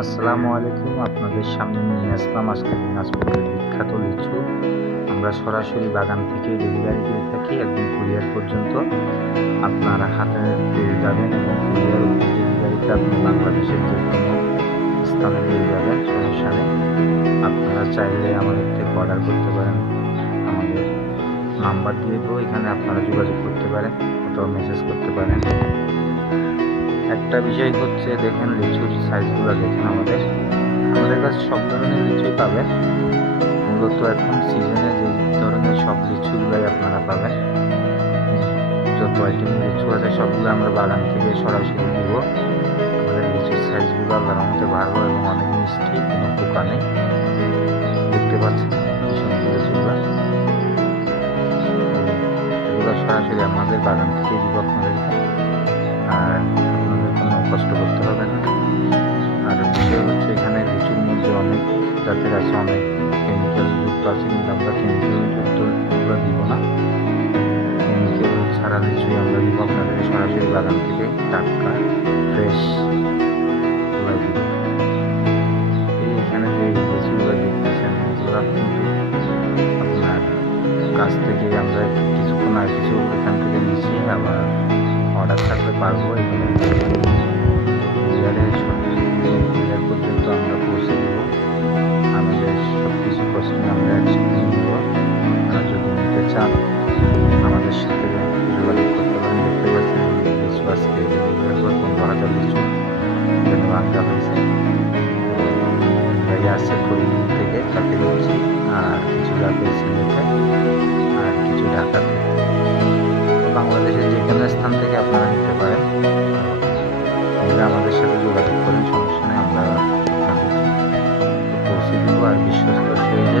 আসসালামু আলাইকুম, আপনাদের সামনে নিয়ে আসলাম আজকে দিনাজপুরের বিখ্যাত লিচু। আমরা সরাসরি বাগান থেকে ডেলিভারি দিয়ে থাকি, একদম কুরিয়ার পর্যন্ত। আপনারা হাতে পেয়ে যাবেন এবং কুরিয়ার ডেলিভারিতে আপনি বাংলাদেশের যে কোনো স্থানে পেয়ে যাবেন সমস্যা আপনারা চাইলে আমাদের থেকে অর্ডার করতে পারেন। আমাদের নাম্বার দিয়ে দেবো, এখানে আপনারা যোগাযোগ করতে পারেন, অথবা মেসেজ করতে পারেন। একটা বিষয় হচ্ছে, দেখেন, লিচুর সাইজগুলো দেখেন আমাদের। আমাদের কাছে সব ধরনের লিচুই পাবেন। মূলত এখন সিজনে যে ধরনের সব লিচুগুলোই আপনারা পাবেন। যত আইটেম লিচু আছে, সবগুলো আমরা বাগান থেকে সরাসরি দিব আমাদের লিচুর সাইজগুলো আল্লাহর মধ্যে ভালো এবং অনেক মিষ্টি, কোনো পোকা নেই। দেখতে পাচ্ছেন সুন্দর। এগুলো সরাসরি আমাদের বাগান থেকে দিব আপনাদেরকে। আর কষ্ট করতে হবে না। আর বিষয় হচ্ছে এখানে লিচুর মধ্যে অনেক জাতের আছে, অনেক কেমিক্যাল যুক্ত আছে, কিন্তু আমরা কেমিক্যাল যুক্ত এগুলো দিব না। কেমিক্যাল ছাড়া লিচুই আমরা দিব আপনাদের সরাসরি বাগান থেকে টাটকা ফ্রেশ এখানে আপনার কাছ থেকে আমরা কিছুক্ষণ আর কিছু এখান থেকে নিচ্ছি, আবার অর্ডার থাকলে পারব। এখানে যে আসছে ফরিদপুর থেকে তাতে নিচ্ছি আর কিছু লাগবে সিলেটে আর কিছু ঢাকাতে বাংলাদেশের যে কোনো স্থান থেকে আপনারা নিতে পারেন। আপনারা আমাদের সাথে যোগাযোগ করেন, সমস্যা নেই, আমরা পৌঁছে দেবো। আর বিশ্বস্ত যে